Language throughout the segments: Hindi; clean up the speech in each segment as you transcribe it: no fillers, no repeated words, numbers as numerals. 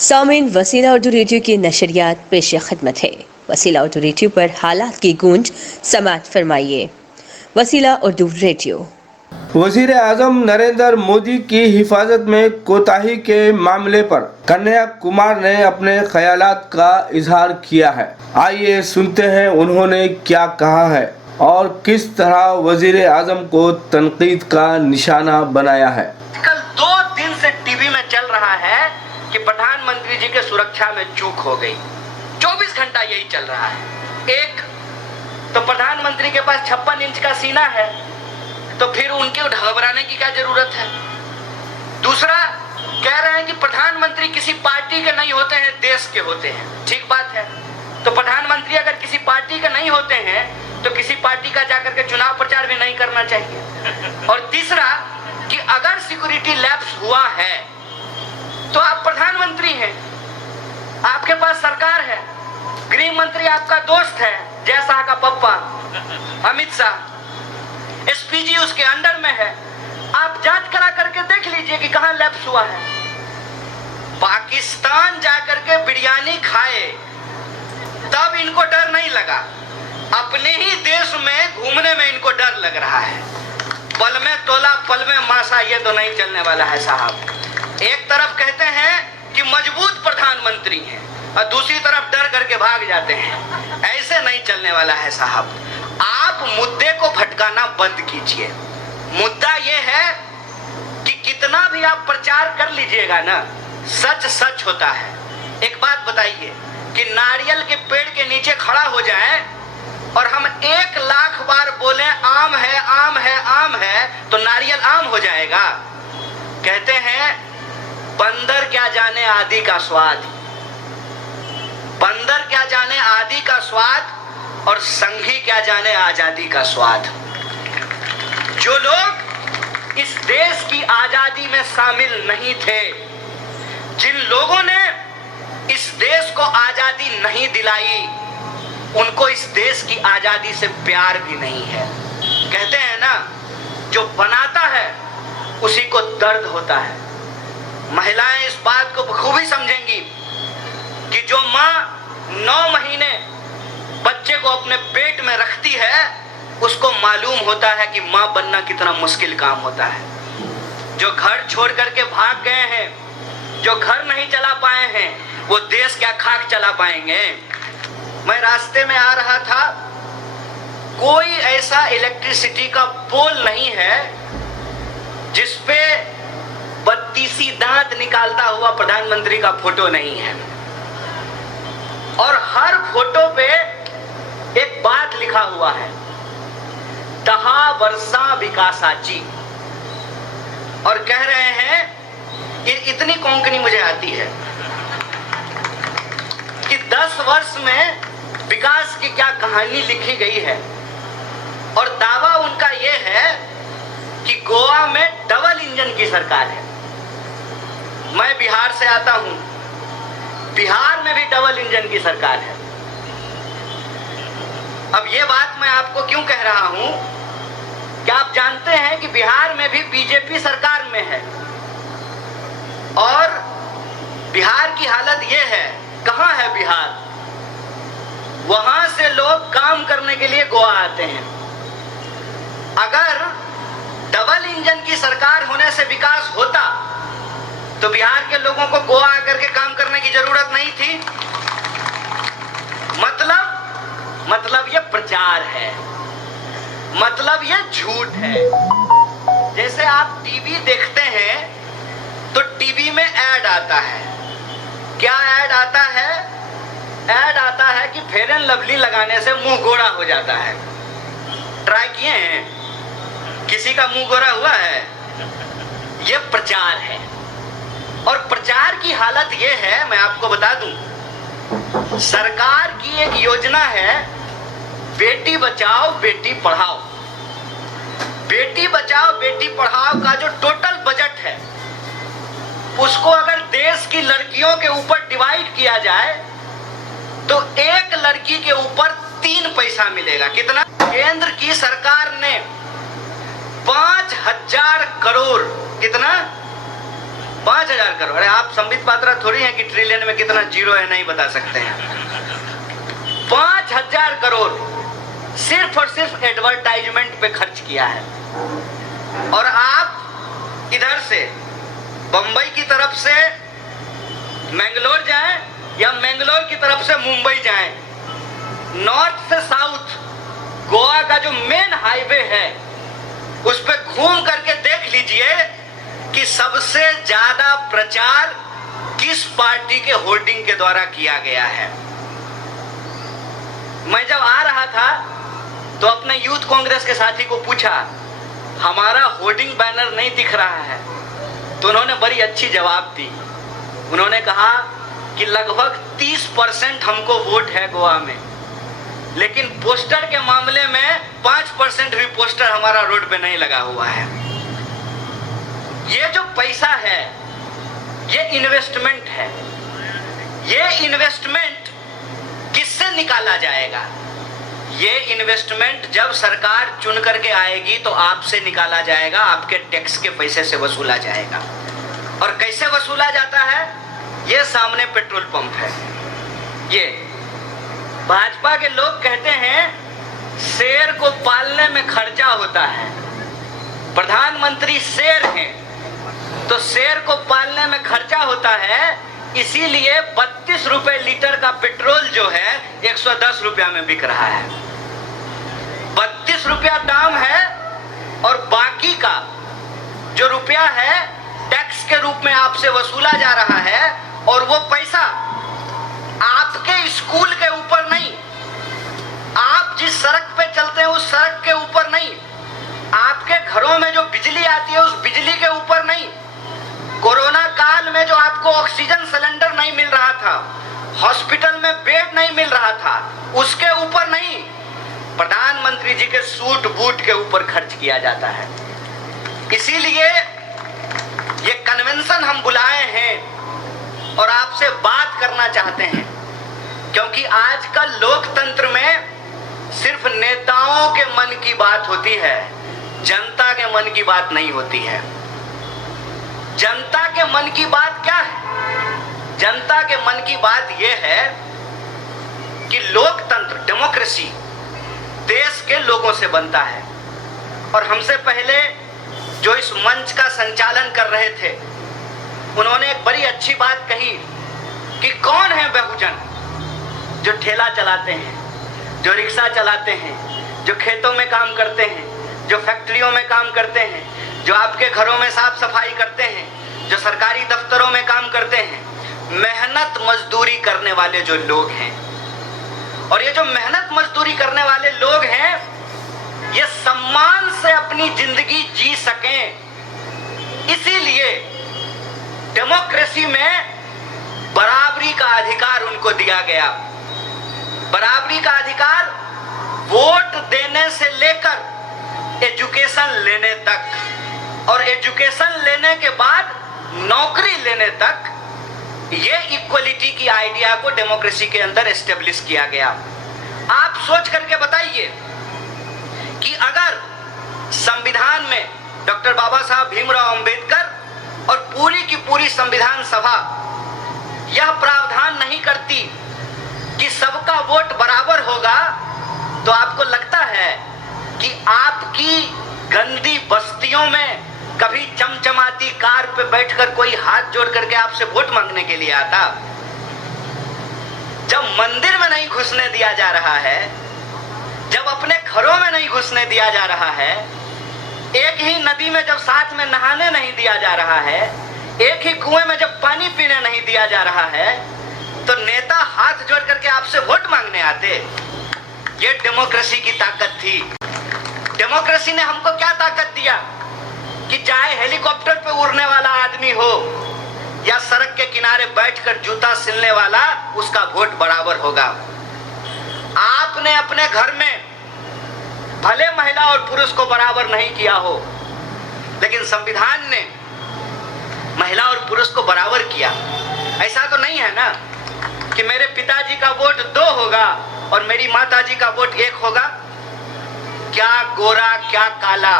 सामीन वसीला उर्दू रेडियो की नशरियात पेश खदमत है। वसीला उर्दू रेडियो पर हालात की गूंज समात फरमाइए। वसीला उर्दू रेडियो। वजीर आजम नरेंद्र मोदी की हिफाजत में कोताही के मामले पर कन्हैया कुमार ने अपने ख्यालात का इजहार किया है। आइए सुनते हैं उन्होंने क्या कहा है और किस तरह वजीर आजम को तनकीद का निशाना बनाया है। कल 2 दिन से टीवी में चल रहा है कि प्रधानमंत्री जी के सुरक्षा में चूक हो गई। 24 घंटा यही चल रहा है। एक तो प्रधानमंत्री के पास 56 इंच का सीना है, तो फिर उनके घबराने की क्या जरूरत है। दूसरा कह रहे हैं कि प्रधानमंत्री किसी पार्टी के नहीं होते हैं, देश के होते हैं। ठीक बात है। तो प्रधानमंत्री अगर किसी पार्टी के नहीं होते हैं तो किसी पार्टी का जाकर के चुनाव प्रचार भी नहीं करना चाहिए। और तीसरा कि अगर सिक्योरिटी लैप्स हुआ है तो आप प्रधानमंत्री हैं, आपके पास सरकार है, गृह मंत्री आपका दोस्त है, जय शाह का पप्पा अमित शाह, एसपीजी उसके अंडर में है। आप जांच करा करके देख लीजिए कि कहां लैप्स हुआ है। पाकिस्तान जाकर के बिरयानी खाए तब इनको डर नहीं लगा, अपने ही देश में घूमने में इनको डर लग रहा है। पल में तोला पल में मासा, ये तो नहीं चलने वाला है साहब। एक तरफ कहते हैं कि मजबूत प्रधानमंत्री हैं और दूसरी तरफ डर करके भाग जाते हैं। ऐसे नहीं चलने वाला है साहब। आप मुद्दे को भटकाना बंद कीजिए। मुद्दा यह है कि कितना भी आप प्रचार कर लीजिएगा ना, सच सच होता है। एक बात बताइए कि नारियल के पेड़ के नीचे खड़ा हो जाए और हम 1 लाख बार बोले आम है आम है आम है, तो नारियल आम हो जाएगा। कहते हैं बंदर क्या जाने आदि का स्वाद, बंदर क्या जाने आदि का स्वाद और संघी क्या जाने आजादी का स्वाद। जो लोग इस देश की आजादी में शामिल नहीं थे, जिन लोगों ने इस देश को आजादी नहीं दिलाई, उनको इस देश की आजादी से प्यार भी नहीं है। कहते हैं ना, जो बनाता है उसी को दर्द होता है। महिलाएं इस बात को बखूबी समझेंगी कि जो माँ 9 महीने बच्चे को अपने पेट में रखती है, उसको मालूम होता है कि माँ बनना कितना मुश्किल काम होता है। जो घर छोड़ करके भाग गए हैं, जो घर नहीं चला पाए हैं, वो देश क्या खाक चला पाएंगे। मैं रास्ते में आ रहा था, कोई ऐसा इलेक्ट्रिसिटी का पोल नहीं है जिसपे बत्तीसी दांत निकालता हुआ प्रधानमंत्री का फोटो नहीं है। और हर फोटो पे एक बात लिखा हुआ है, 10 वर्षा विकासाची। और कह रहे हैं, इतनी कोंकणी मुझे आती है कि 10 वर्ष में विकास की क्या कहानी लिखी गई है। और दावा उनका यह है कि गोवा में डबल इंजन की सरकार है। मैं बिहार से आता हूं, बिहार में भी डबल इंजन की सरकार है। अब ये बात मैं आपको क्यों कह रहा हूं कि आप जानते हैं कि बिहार में भी बीजेपी सरकार में है। और बिहार की हालत ये है, कहां है बिहार? वहां से लोग काम करने के लिए गोवा आते हैं। अगर डबल इंजन की सरकार होने से विकास होता तो बिहार के लोगों को गोवा आकर के काम करने की जरूरत नहीं थी। मतलब ये प्रचार है, मतलब ये झूठ है। जैसे आप टीवी देखते हैं तो टीवी में ऐड आता है। क्या ऐड आता है? ऐड आता है कि फेयर एंड लवली लगाने से मुंह गोरा हो जाता है। ट्राई किए हैं? किसी का मुंह गोरा हुआ है? ये प्रचार है। और प्रचार की हालत ये है, मैं आपको बता दूं, सरकार की एक योजना है, बेटी बचाओ बेटी पढ़ाओ। बेटी बचाओ बेटी पढ़ाओ का जो टोटल बजट है, उसको अगर देश की लड़कियों के ऊपर डिवाइड किया जाए तो एक लड़की के ऊपर 3 पैसा मिलेगा। कितना? केंद्र की सरकार ने 5000 करोड़, कितना? 5,000 करोड़। अरे आप संबित पात्रा थोड़ी हैं कि ट्रिलियन में कितना जीरो है नहीं बता सकते हैं। 5,000 करोड़ सिर्फ और सिर्फ एडवर्टाइजमेंट पे खर्च किया है। और आप इधर से बंबई की तरफ से मैंगलोर जाएं या मैंगलोर की तरफ से मुंबई जाएं, नॉर्थ से साउथ गोवा का जो मेन हाईवे है उस पे घूम करके देख लीजिए कि सबसे ज्यादा प्रचार किस पार्टी के होर्डिंग के द्वारा किया गया है। मैं जब आ रहा था तो अपने यूथ कांग्रेस के साथी को पूछा, हमारा होर्डिंग बैनर नहीं दिख रहा है, तो उन्होंने बड़ी अच्छी जवाब दी। उन्होंने कहा कि लगभग 30% हमको वोट है गोवा में, लेकिन पोस्टर के मामले में 5% भी पोस्टर हमारा रोड पे नहीं लगा हुआ है। ये जो पैसा है ये इन्वेस्टमेंट है। ये इन्वेस्टमेंट किससे निकाला जाएगा? ये इन्वेस्टमेंट जब सरकार चुन करके आएगी तो आपसे निकाला जाएगा, आपके टैक्स के पैसे से वसूला जाएगा। और कैसे वसूला जाता है? ये सामने पेट्रोल पंप है। ये भाजपा के लोग कहते हैं शेर को पालने में खर्चा होता है। प्रधानमंत्री शेर हैं तो शेर को पालने में खर्चा होता है, इसीलिए 32 रुपए लीटर का पेट्रोल जो है 110 रुपया में बिक रहा है। 32 रुपया दाम है और बाकी का जो रुपया है टैक्स के रूप में आपसे वसूला जा रहा है। और वो पैसा आपके स्कूल के ऊपर नहीं, आप जिस सड़क पे चलते हैं उस सड़क के ऊपर नहीं, आपके घरों में जो बिजली आती है उस बिजली के ऊपर नहीं, कोरोना काल में जो आपको ऑक्सीजन सिलेंडर नहीं मिल रहा था, हॉस्पिटल में बेड नहीं मिल रहा था, उसके ऊपर नहीं, प्रधानमंत्री जी के सूट बूट के ऊपर खर्च किया जाता है। इसीलिए ये कन्वेंशन हम बुलाए हैं और आपसे बात करना चाहते हैं, क्योंकि आजकल लोकतंत्र में सिर्फ नेताओं के मन की बात होती है, जनता के मन की बात नहीं होती है। जनता के मन की बात क्या है? जनता के मन की बात यह है कि लोकतंत्र, डेमोक्रेसी देश के लोगों से बनता है। और हमसे पहले जो इस मंच का संचालन कर रहे थे उन्होंने एक बड़ी अच्छी बात कही कि कौन है बहुजन? जो ठेला चलाते हैं, जो रिक्शा चलाते हैं, जो खेतों में काम करते हैं, जो फैक्ट्रियों में काम करते हैं, जो आपके घरों में साफ सफाई करते हैं, जो सरकारी दफ्तरों में काम करते हैं, मेहनत मजदूरी करने वाले जो लोग हैं। और ये जो मेहनत मजदूरी करने वाले लोग हैं ये सम्मान से अपनी जिंदगी जी सकें, इसीलिए डेमोक्रेसी में बराबरी का अधिकार उनको दिया गया। बराबरी का अधिकार वोट देने से लेकर एजुकेशन लेने तक, और एजुकेशन लेने के बाद नौकरी लेने तक, ये इक्वलिटी की आइडिया को डेमोक्रेसी के अंदर एस्टेब्लिश किया गया। आप सोच करके बताइए कि अगर संविधान में डॉक्टर बाबा साहब भीमराव अंबेडकर और पूरी की पूरी संविधान सभा यह प्रावधान नहीं करती कि सबका वोट बराबर होगा, तो आपको लगता है कि आपकी गंदी बस्तियों में कभी चमचमाती कार पे बैठकर कोई हाथ जोड़ करके आपसे वोट मांगने के लिए आता? जब मंदिर में नहीं घुसने दिया जा रहा है, जब अपने घरों में नहीं घुसने दिया जा रहा है, एक ही नदी में जब साथ में नहाने नहीं दिया जा रहा है, एक ही कुएं में जब पानी पीने नहीं दिया जा रहा है, तो नेता हाथ जोड़ करके आपसे वोट मांगने आते? ये डेमोक्रेसी की ताकत थी। डेमोक्रेसी ने हमको क्या ताकत दिया कि चाहे हेलीकॉप्टर पे उड़ने वाला आदमी हो या सड़क के किनारे बैठकर जूता सिलने वाला, उसका वोट बराबर होगा। आपने अपने घर में भले महिला और पुरुष को बराबर नहीं किया हो, लेकिन संविधान ने महिला और पुरुष को बराबर किया। ऐसा तो नहीं है ना कि मेरे पिताजी का वोट 2 होगा और मेरी माताजी का वोट 1 होगा। क्या गोरा क्या काला,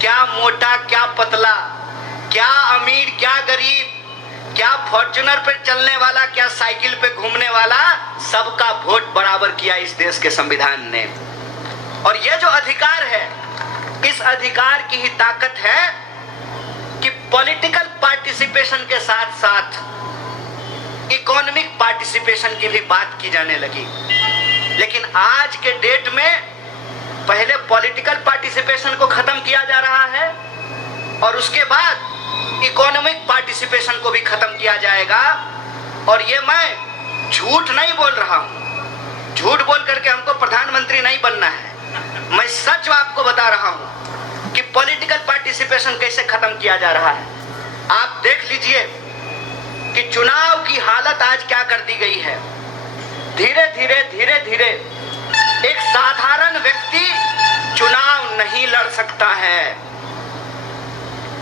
क्या मोटा क्या पतला, क्या अमीर, क्या गरीब, क्या फॉर्च्यूनर पे चलने वाला, क्या साइकिल पे घूमने वाला, सबका वोट बराबर किया इस देश के संविधान ने। और ये जो अधिकार है, इस अधिकार की ही ताकत है कि पॉलिटिकल पार्टिसिपेशन के साथ साथ इकोनॉमिक पार्टिसिपेशन की भी बात की जाने लगी। लेकिन आज के डेट में पहले पॉलिटिकल पार्टिसिपेशन को खत्म किया जा रहा है और उसके बाद इकोनॉमिक पार्टिसिपेशन को भी खत्म किया जाएगा। और ये मैं झूठ नहीं बोल रहा हूं, झूठ बोल करके हमको प्रधानमंत्री नहीं बनना है, मैं सच आपको बता रहा हूं कि पॉलिटिकल पार्टिसिपेशन कैसे खत्म किया जा रहा है। आप देख लीजिए कि चुनाव की हालत आज क्या कर दी गई है। धीरे धीरे एक साधारण व्यक्ति चुनाव नहीं लड़ सकता है।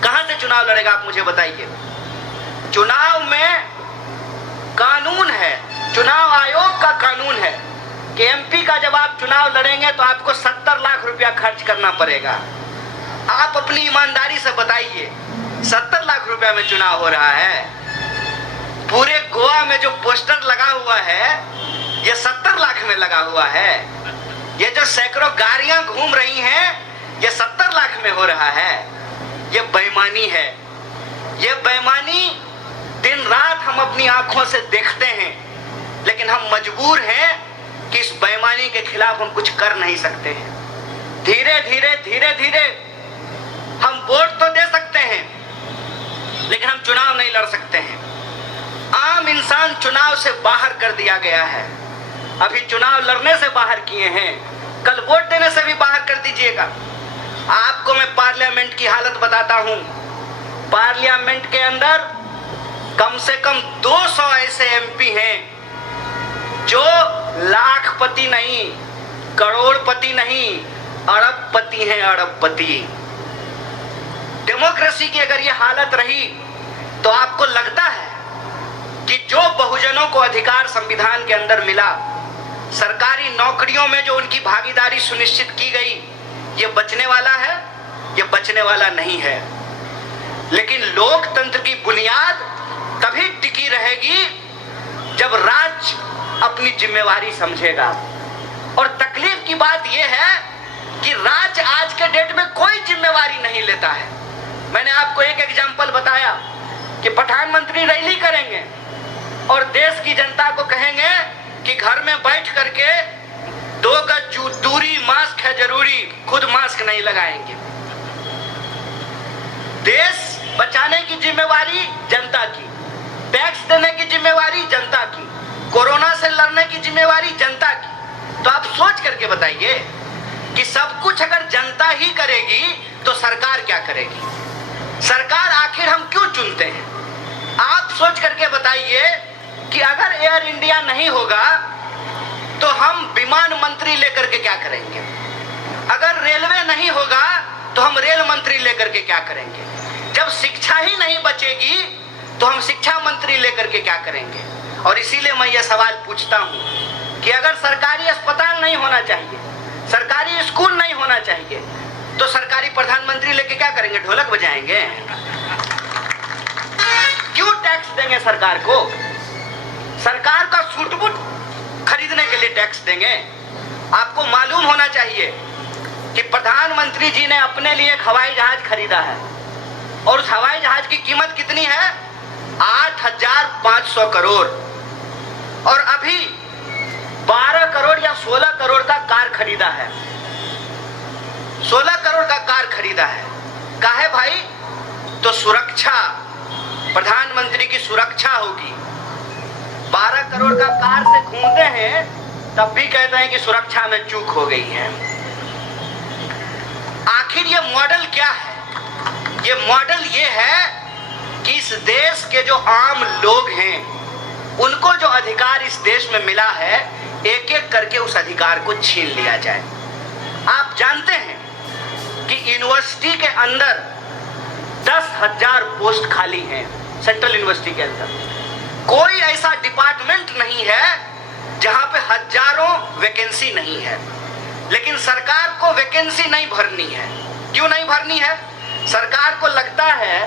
कहां से चुनाव लड़ेगा, आप मुझे बताइए। चुनाव में कानून है, चुनाव आयोग का कानून है कि एमपी का जब आप चुनाव लड़ेंगे तो आपको 70 लाख रुपया खर्च करना पड़ेगा। आप अपनी ईमानदारी से बताइए, 70 लाख रुपया में चुनाव हो रहा है? पूरे गोवा में जो पोस्टर लगा हुआ है ये 70 लाख में लगा हुआ है। ये जो सैकड़ों गाड़ियां घूम रही हैं ये 70 लाख में हो रहा है। ये बेईमानी है। ये बेईमानी दिन रात हम अपनी आंखों से देखते हैं, लेकिन हम मजबूर हैं कि इस बेईमानी के खिलाफ हम कुछ कर नहीं सकते हैं। धीरे धीरे हम वोट तो दे सकते हैं, लेकिन हम चुनाव नहीं लड़ सकते हैं। आम इंसान चुनाव से बाहर कर दिया गया है। अभी चुनाव लड़ने से बाहर किए हैं, कल वोट देने से भी बाहर कर दीजिएगा। आपको मैं पार्लियामेंट की हालत बताता हूं। पार्लियामेंट के अंदर कम से कम 200 ऐसे एमपी हैं जो लाखपति नहीं, करोड़पति नहीं, अरबपति हैं, अरबपति। डेमोक्रेसी की अगर ये हालत रही तो आपको लगता है कि जो बहुजनों को अधिकार संविधान के अंदर मिला, सरकारी नौकरियों में जो उनकी भागीदारी सुनिश्चित की गई, ये बचने वाला है? ये बचने वाला नहीं है। लेकिन लोकतंत्र की बुनियाद तभी टिकी रहेगी जब राज्य अपनी जिम्मेवारी समझेगा। और तकलीफ की बात यह है कि राज्य आज के डेट में कोई जिम्मेवारी नहीं लेता है। मैंने आपको एक एग्जाम्पल बताया कि प्रधानमंत्री रैली करेंगे और देश की जनता को कहेंगे कि घर में बैठ करके 2 गज दूरी, मास्क है जरूरी, खुद मास्क नहीं लगाएंगे। देश बचाने की जिम्मेवारी जनता की, टैक्स देने की जिम्मेवारी जनता की, कोरोना से लड़ने की जिम्मेवारी जनता की। तो आप सोच करके बताइए कि सब कुछ अगर जनता ही करेगी तो सरकार क्या करेगी? सरकार आखिर हम क्यों चुनते हैं? आप सोच करके बताइए कि अगर एयर इंडिया नहीं होगा तो हम विमान मंत्री लेकर के क्या करेंगे? अगर रेलवे नहीं होगा तो हम रेल मंत्री लेकर के क्या करेंगे? जब शिक्षा ही नहीं बचेगी तो हम शिक्षा मंत्री लेकर के क्या करेंगे? और इसीलिए मैं ये सवाल पूछता हूं कि अगर सरकारी अस्पताल नहीं होना चाहिए, सरकारी स्कूल नहीं होना चाहिए, तो सरकारी प्रधानमंत्री लेके क्या करेंगे? ढोलक बजाएंगे? क्यों टैक्स देंगे सरकार को? सरकार का सूट बूट खरीदने के लिए टैक्स देंगे? आपको मालूम होना चाहिए कि प्रधानमंत्री जी ने अपने लिए एक हवाई जहाज खरीदा है और उस हवाई जहाज की कीमत कितनी है? 8,500 करोड़। और अभी 12 करोड़ या 16 करोड़ का कार खरीदा है। 16 करोड़ का कार खरीदा है। काहे भाई? तो सुरक्षा, प्रधानमंत्री की सुरक्षा होगी। 12 करोड़ का कार से घूमते हैं तब भी कहते हैं कि सुरक्षा में चूक हो गई है। आखिर ये मॉडल क्या है? ये मॉडल ये है कि इस देश के जो आम लोग हैं उनको जो अधिकार इस देश में मिला है, एक एक करके उस अधिकार को छीन लिया जाए। आप जानते हैं कि यूनिवर्सिटी के अंदर 10,000 पोस्ट खाली हैं। सेंट्रल यूनिवर्सिटी के अंदर कोई ऐसा डिपार्टमेंट नहीं है जहां पे हजारों वैकेंसी नहीं है। लेकिन सरकार को वैकेंसी नहीं भरनी है। क्यों नहीं भरनी है? सरकार को लगता है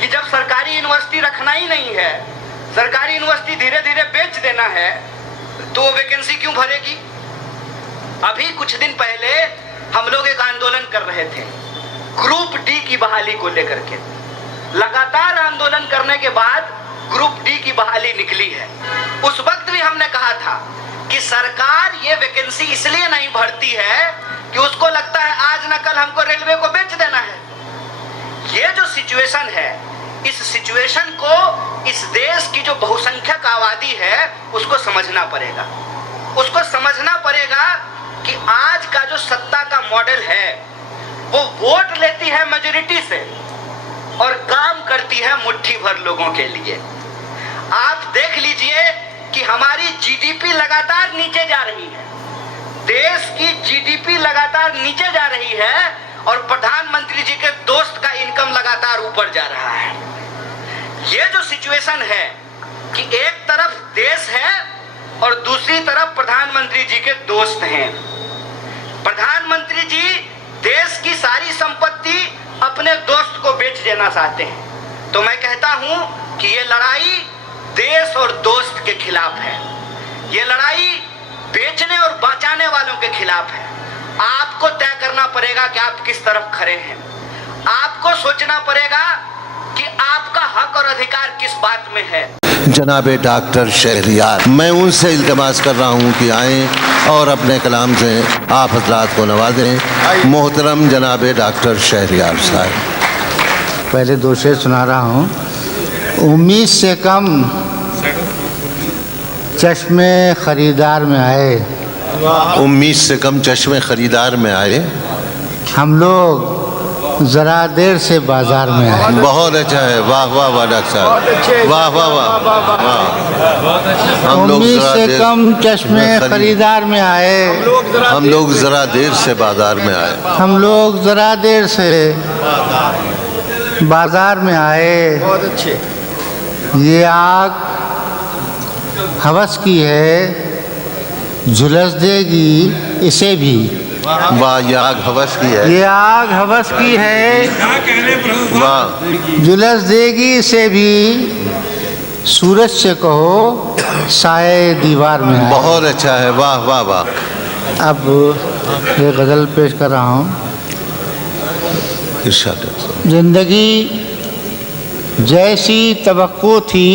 कि जब सरकारी यूनिवर्सिटी रखना ही नहीं है, सरकारी यूनिवर्सिटी धीरे धीरे बेच देना है, तो वो वैकेंसी क्यों भरेगी? अभी कुछ दिन पहले हम लोग एक आंदोलन कर रहे थे ग्रुप डी की बहाली को लेकर के। लगातार आंदोलन करने के बाद ग्रुप डी की बहाली निकली है। उस वक्त भी हमने कहा था कि सरकार ये वैकेंसी इसलिए नहीं भरती है कि उसको लगता है आज न कल हमको रेलवे को बेच देना है। ये जो सिचुएशन है, इस सिचुएशन को इस देश की जो बहुसंख्यक आबादी है उसको समझना पड़ेगा। उसको समझना पड़ेगा कि आज का जो सत्ता का मॉडल है वो वोट लेती है मेजॉरिटी से और काम करती है मुट्ठी भर लोगों के लिए। आप देख लीजिए कि हमारी जीडीपी लगातार नीचे जा रही है, देश की जीडीपी लगातार नीचे जा रही है और प्रधानमंत्री जी के दोस्त का इनकम लगातार ऊपर जा रहा है। ये जो सिचुएशन है कि एक तरफ देश है और दूसरी तरफ प्रधानमंत्री जी के दोस्त हैं। प्रधानमंत्री जी देश की सारी संपत्ति अपने दोस्त को बेच देना चाहते हैं। तो मैं कहता हूं कि ये लड़ाई देश और दोस्त के खिलाफ है, ये लड़ाई बेचने और बचाने वालों के खिलाफ है। आपको तय करना पड़ेगा कि आप किस तरफ खड़े हैं। आपको सोचना पड़ेगा कि आपका हक और अधिकार किस बात में है। जनाब डॉक्टर शहरियार, मैं उनसे इल्तिमास कर रहा हूँ कि आएँ और अपने कलाम से आप हज़रात को नवाजें। मोहतरम जनाब डॉक्टर शहरियार साहब। पहले दो शेर सुना रहा हूँ। उम्मीद से कम चश्मे ख़रीदार में आए, उम्मीद से कम चश्मे ख़रीदार में आए, हम लोग ज़रा देर से बाज़ार में आए। बहुत अच्छा है, वाह वाह वाह डॉक्टर साहब, वाह वाह वाह। हम लोग उम्मीद से कम चश्मे ख़रीदार में आए, हम लोग ज़रा देर से बाज़ार में आए, हम लोग ज़रा देर से बाज़ार में आए। बहुत अच्छे। ये आग हवस की है, झुलस देगी इसे भी। वाह, ये आग हवस की है, ये आग हवस की है, वाह, झुलस देगी इसे भी। सूरज से कहो साए दीवार में आए। बहुत अच्छा है, वाह वाह वाह। अब ये गज़ल पेश कर रहा हूँ। इरशाद। जिंदगी जैसी तवक्को थी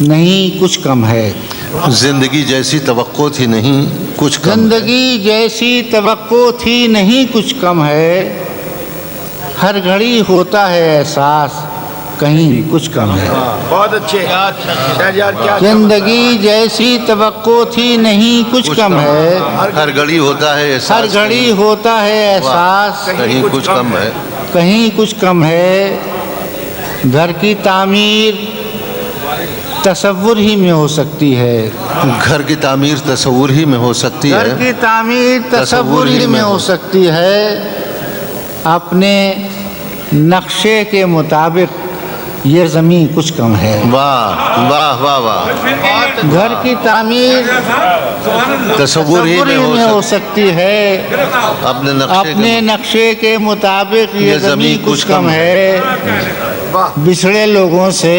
नहीं कुछ कम है, जिंदगी जैसी तवक्को थी नहीं कुछ कम है। जिंदगी जैसी तवक्को थी नहीं कुछ कम है, हर घड़ी होता है एहसास कहीं कुछ कम है। बहुत अच्छे। जिंदगी जैसी तवक्को थी नहीं कुछ कम है, हर घड़ी होता है एहसास, हर घड़ी होता है एहसास कहीं कुछ कम है, कहीं कुछ कम है। घर की तामीर तसव्वुर ही में हो सकती है, घर की तामीर तस्वुर ही में हो सकती है, घर की तामीर तसव्वुर ही में हो सकती है। अपने नक्शे के मुताबिक ये ज़मीन कुछ कम है। वाह वाह वाह वाह। घर की तामीर तस्वुर ही में हो सकती है, अपने नक्शे के मुताबिक ये ज़मीन कुछ कम है। बिछड़े लोगों से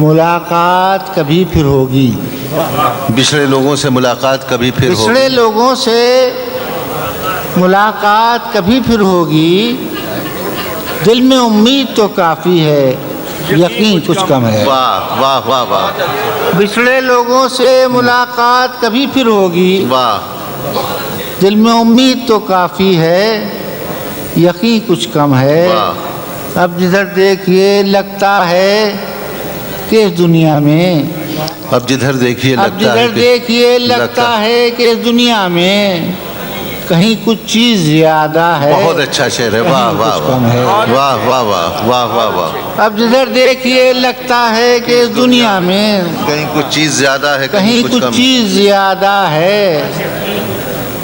मुलाकात कभी फिर होगी, बिछड़े लोगों से मुलाकात कभी फिर होगी, बिछड़े लोगों से मुलाकात कभी फिर होगी। दिल में उम्मीद तो काफ़ी है, यकीन कुछ कम है। वाह वाह वाह वाह। बिछड़े लोगों से मुलाकात कभी फिर होगी, वाह। दिल में उम्मीद तो काफ़ी है, यकीन कुछ कम है। अब जिधर देखिए लगता है कि इस दुनिया में, अब जिधर देखिए अब जिधर देखिए लगता है कि इस दुनिया में कहीं कुछ चीज़ ज़्यादा है। बहुत अच्छा शेर है, वाह वाह वाह वाह वाह वाह वाह वाह वाह। अब जिधर देखिए लगता है कि इस दुनिया में कहीं कुछ चीज़ ज़्यादा है, कहीं कुछ चीज़ ज़्यादा है,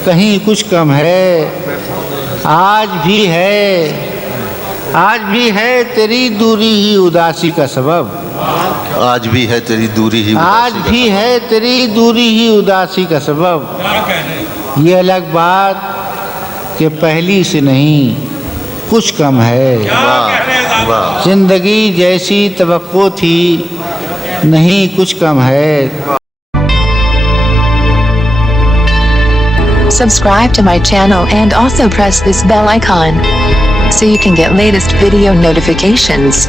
कहीं कुछ कम है। आज भी है, आज भी है तेरी दूरी ही उदासी का सबब, आज भी है तेरी दूरी ही, आज भी है तेरी दूरी ही उदासी का सबब। ये अलग बात कि पहली से नहीं कुछ कम है। वाह वाह। जिंदगी जैसी तवक्को थी नहीं कुछ कम है। Subscribe to my channel and also press this bell icon so you can get latest video notifications.